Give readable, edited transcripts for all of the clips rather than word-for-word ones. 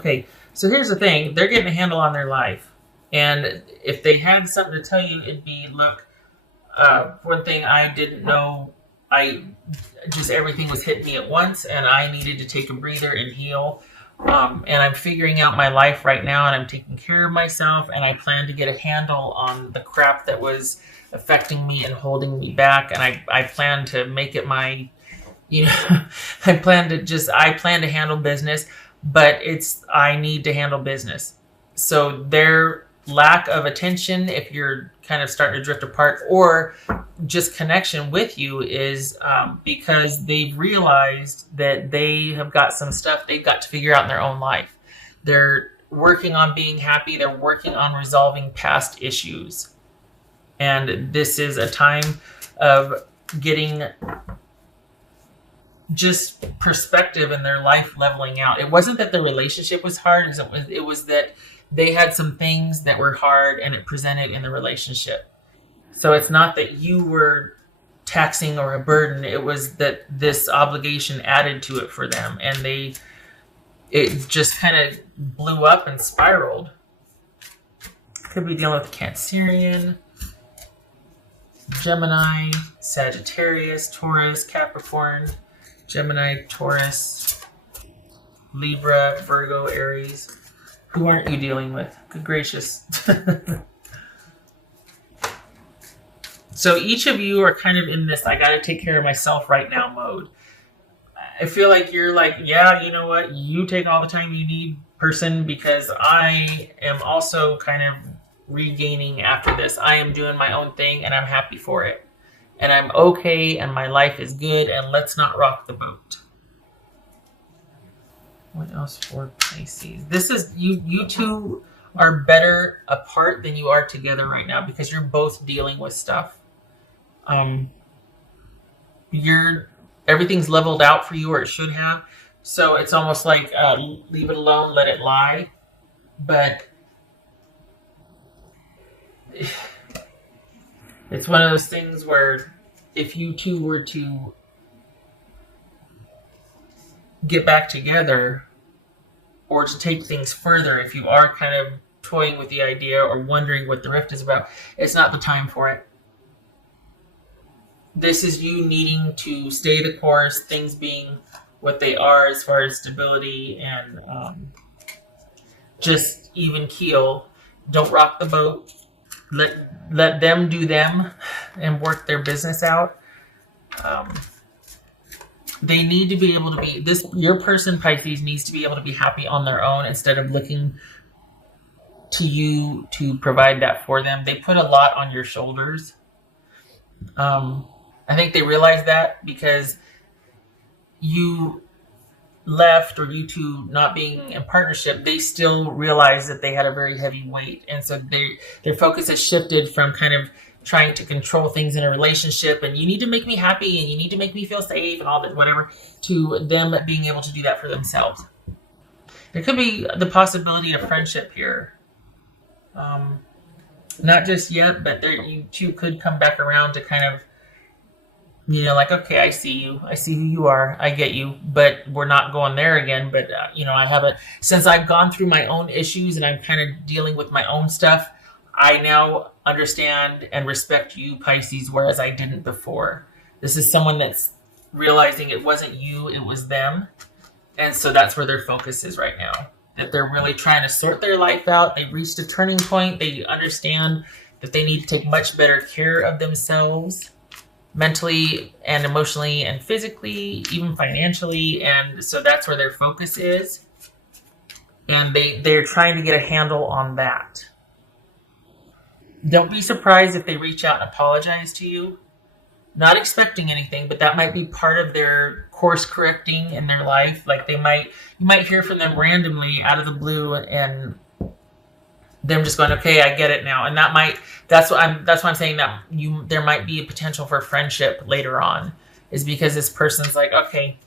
okay, so here's the thing. They're getting a handle on their life. And if they had something to tell you, it'd be, look, one thing I didn't know, everything was hitting me at once, and I needed to take a breather and heal. And I'm figuring out my life right now, and I'm taking care of myself, and I plan to get a handle on the crap that was affecting me and holding me back. And I plan to make it my, I plan to handle business, but I need to handle business. So their lack of attention, if you're kind of starting to drift apart, or just connection with you, is because they've realized that they have got some stuff they've got to figure out in their own life. They're working on being happy. They're working on resolving past issues. And this is a time of getting just perspective in their life leveling out. It wasn't that the relationship was hard. It was that they had some things that were hard, and it presented in the relationship. So it's not that you were taxing or a burden. It was that this obligation added to it for them, and it just kind of blew up and spiraled. Could be dealing with Cancerian, Gemini, Sagittarius, Taurus, Capricorn, Gemini, Taurus, Libra, Virgo, Aries. Who aren't you dealing with? Good gracious. So each of you are kind of in this, I got to take care of myself right now mode. I feel like you're like, yeah, you know what? You take all the time you need, person, because I am also kind of regaining after this. I am doing my own thing, and I'm happy for it. And I'm okay, and my life is good, and let's not rock the boat. What else for Pisces? This is, you two are better apart than you are together right now, because you're both dealing with stuff. Everything's leveled out for you, or it should have. So it's almost like leave it alone, let it lie. But it's one of those things where if you two were to get back together, or to take things further, if you are kind of toying with the idea or wondering what the rift is about, it's not the time for it. This is you needing to stay the course, things being what they are as far as stability, and just even keel. Don't rock the boat. Let them do them and work their business out. They need to be able to be, your person, Pisces, needs to be able to be happy on their own instead of looking to you to provide that for them. They put a lot on your shoulders. I think they realize that because you left, or you two not being in partnership, they still realize that they had a very heavy weight. And so their focus has shifted from kind of trying to control things in a relationship, and you need to make me happy, and you need to make me feel safe, and all that, whatever, to them being able to do that for themselves. There could be the possibility of friendship here. Not just yet, but you two could come back around to kind of, like, okay, I see you. I see who you are. I get you, but we're not going there again. But, I haven't, since I've gone through my own issues and I'm kind of dealing with my own stuff, I now understand and respect you, Pisces, whereas I didn't before. This is someone that's realizing it wasn't you, it was them. And so that's where their focus is right now. That they're really trying to sort their life out. They've reached a turning point. They understand that they need to take much better care of themselves, mentally and emotionally and physically, even financially. And so that's where their focus is. And they're trying to get a handle on that. Don't be surprised if they reach out and apologize to you. Not expecting anything, but that might be part of their course correcting in their life. Like you might hear from them randomly out of the blue, and them just going, okay, I get it now. And that's why I'm saying that there might be a potential for friendship later on, is because this person's like, okay,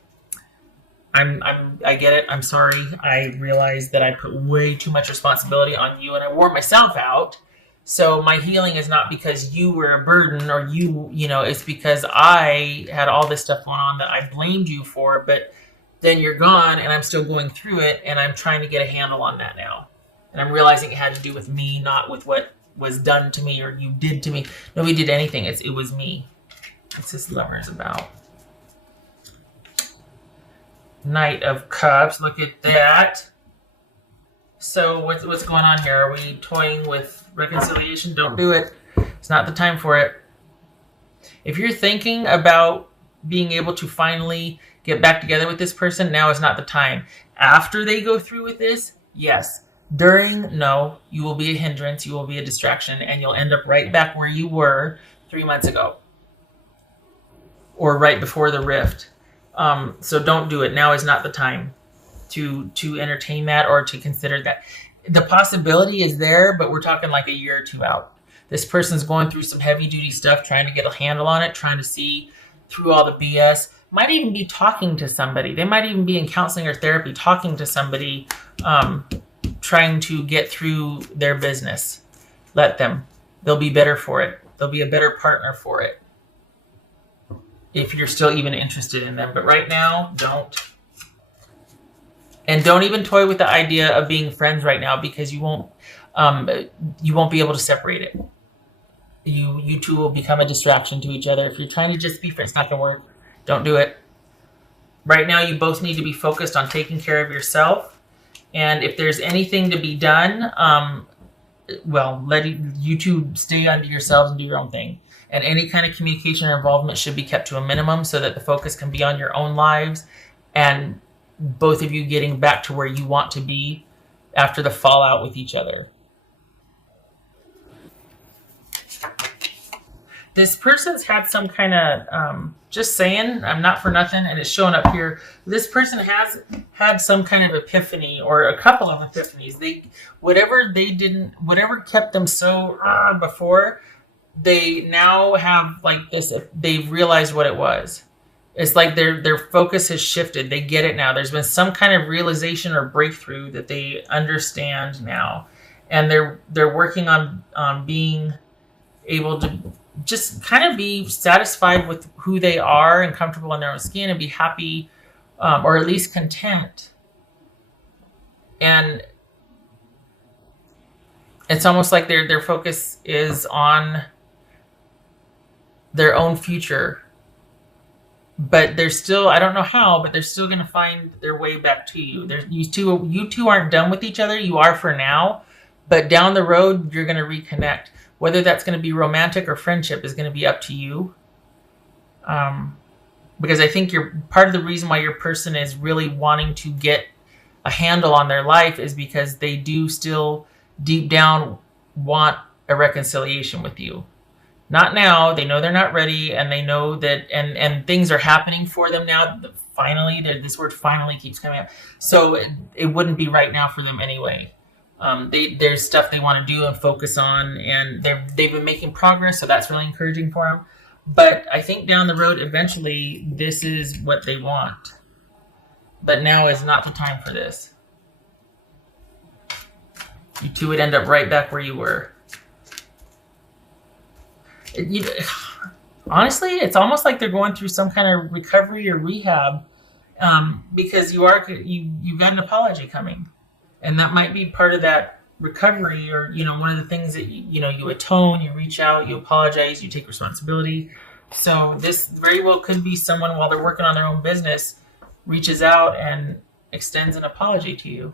I get it. I'm sorry. I realized that I put way too much responsibility on you, and I wore myself out. So my healing is not because you were a burden, or it's because I had all this stuff going on that I blamed you for. But then you're gone, and I'm still going through it, and I'm trying to get a handle on that now. And I'm realizing it had to do with me, not with what was done to me or you did to me. Nobody did anything. It was me. What's this Lovers about? Knight of Cups. Look at that. So what's going on here? Are we toying with reconciliation? Don't do it. It's not the time for it. If you're thinking about being able to finally get back together with this person, now is not the time. After they go through with this, yes. During, no. You will be a hindrance. You will be a distraction. And you'll end up right back where you were 3 months ago. Or right before the rift. So don't do it. Now is not the time to entertain that or to consider that. The possibility is there, but we're talking like a year or two out. This person's going through some heavy duty stuff, trying to get a handle on it, trying to see through all the BS. Might even be talking to somebody. They might even be in counseling or therapy, talking to somebody, trying to get through their business. Let them. They'll be better for it. They'll be a better partner for it. If you're still even interested in them. But right now, don't. And don't even toy with the idea of being friends right now, because you won't be able to separate it. You two will become a distraction to each other. If you're trying to just be friends, it's not going to work. Don't do it. Right now, you both need to be focused on taking care of yourself. And if there's anything to be done, let you two stay unto yourselves and do your own thing. And any kind of communication or involvement should be kept to a minimum so that the focus can be on your own lives and both of you getting back to where you want to be after the fallout with each other. This person's had some kind of, just saying, I'm not for nothing, and it's showing up here. This person has had some kind of epiphany or a couple of epiphanies. Whatever kept them so before, they now have like this, they've realized what it was. It's like their focus has shifted. They get it now. There's been some kind of realization or breakthrough that they understand now. And they're working on being able to just kind of be satisfied with who they are and comfortable in their own skin and be happy, or at least content. And it's almost like their focus is on their own future. But they're still, I don't know how, but they're still going to find their way back to you. You two aren't done with each other. You are for now. But down the road, you're going to reconnect. Whether that's going to be romantic or friendship is going to be up to you. Because I think part of the reason why your person is really wanting to get a handle on their life is because they do still deep down want a reconciliation with you. Not now. They know they're not ready, and they know that, and things are happening for them now. Finally, this word finally keeps coming up. So it wouldn't be right now for them anyway. There's stuff they want to do and focus on, and they've been making progress, so that's really encouraging for them. But I think down the road, eventually, this is what they want. But now is not the time for this. You two would end up right back where you were. Honestly, it's almost like they're going through some kind of recovery or rehab, because you've got an apology coming. And that might be part of that recovery, or, one of the things that, you atone, you reach out, you apologize, you take responsibility. So this very well could be someone, while they're working on their own business, reaches out and extends an apology to you.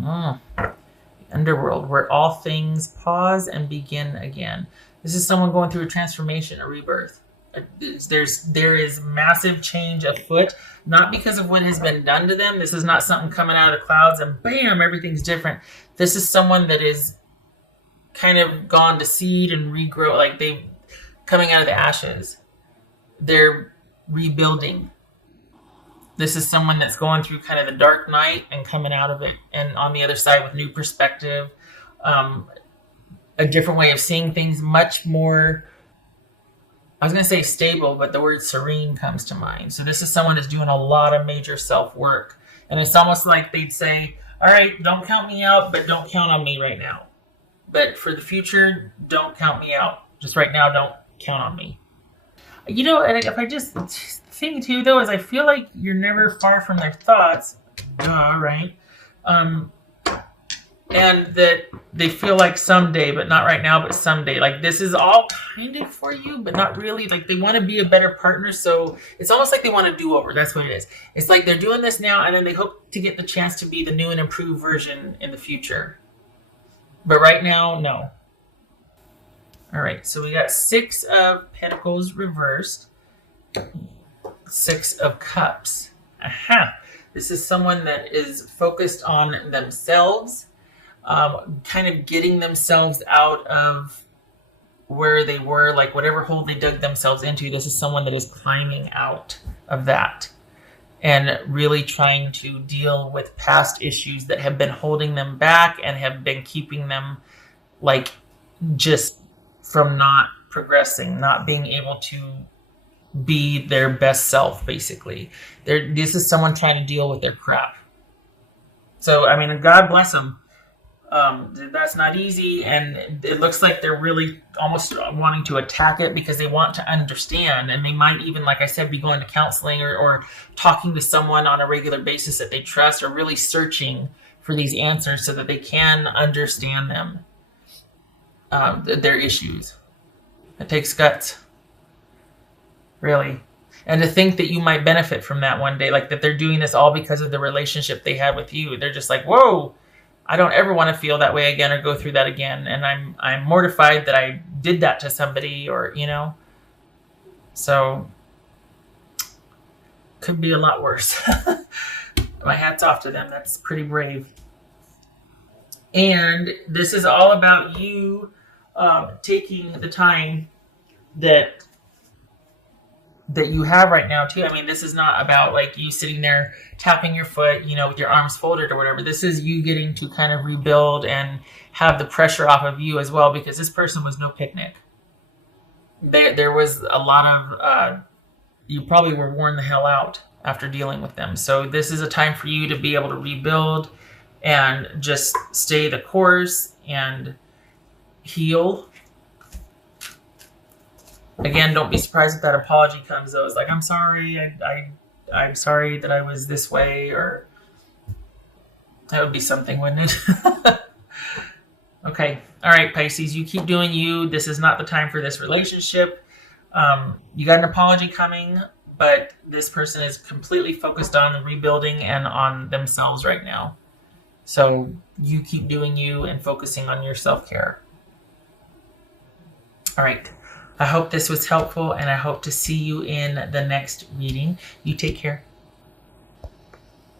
The underworld, where all things pause and begin again. This is someone going through a transformation, a rebirth. There is massive change afoot, not because of what has been done to them. This is not something coming out of the clouds and bam, everything's different. This is someone that is kind of gone to seed and regrow, like they coming out of the ashes. They're rebuilding. This is someone that's going through kind of the dark night and coming out of it, and on the other side with new perspective, a different way of seeing things, much more, I was going to say stable, but the word serene comes to mind. So this is someone that's doing a lot of major self-work. And it's almost like they'd say, all right, don't count me out, but don't count on me right now. But for the future, don't count me out. Just right now, don't count on me. And if I just thing too, though, is I feel like you're never far from their thoughts. Right? And that they feel like someday, but not right now, but someday. Like this is all kind of for you, but not really. Like they want to be a better partner, so it's almost like they want to do over. That's what it is. It's like they're doing this now, and then they hope to get the chance to be the new and improved version in the future. But right now, no. All right, so we got 6 of Pentacles reversed, 6 of Cups. Aha! This is someone that is focused on themselves. Kind of getting themselves out of where they were, like whatever hole they dug themselves into. This is someone that is climbing out of that and really trying to deal with past issues that have been holding them back and have been keeping them like just from not progressing, not being able to be their best self, basically. This is someone trying to deal with their crap. So, I mean, God bless them. That's not easy, and it looks like they're really almost wanting to attack it because they want to understand, and they might even, like I said, be going to counseling or talking to someone on a regular basis that they trust, or really searching for these answers so that they can understand them, their issues. It takes guts, really. And to think that you might benefit from that one day, like that they're doing this all because of the relationship they had with you. They're just like, whoa, I don't ever want to feel that way again or go through that again. And I'm mortified that I did that to somebody, or, you know. So could be a lot worse. My hat's off to them. That's pretty brave. And this is all about you taking the time that you have right now too. I mean, this is not about like you sitting there tapping your foot, you know, with your arms folded or whatever. This is you getting to kind of rebuild and have the pressure off of you as well, because this person was no picnic. There was a lot of, you probably were worn the hell out after dealing with them. So this is a time for you to be able to rebuild and just stay the course and heal. Again, don't be surprised if that apology comes, though. It's like, I'm sorry, I'm sorry that I was this way, or that would be something, wouldn't it? Okay. All right, Pisces, you keep doing you. This is not the time for this relationship. You got an apology coming, but this person is completely focused on rebuilding and on themselves right now. So you keep doing you and focusing on your self-care. All right. I hope this was helpful, and I hope to see you in the next reading. You take care.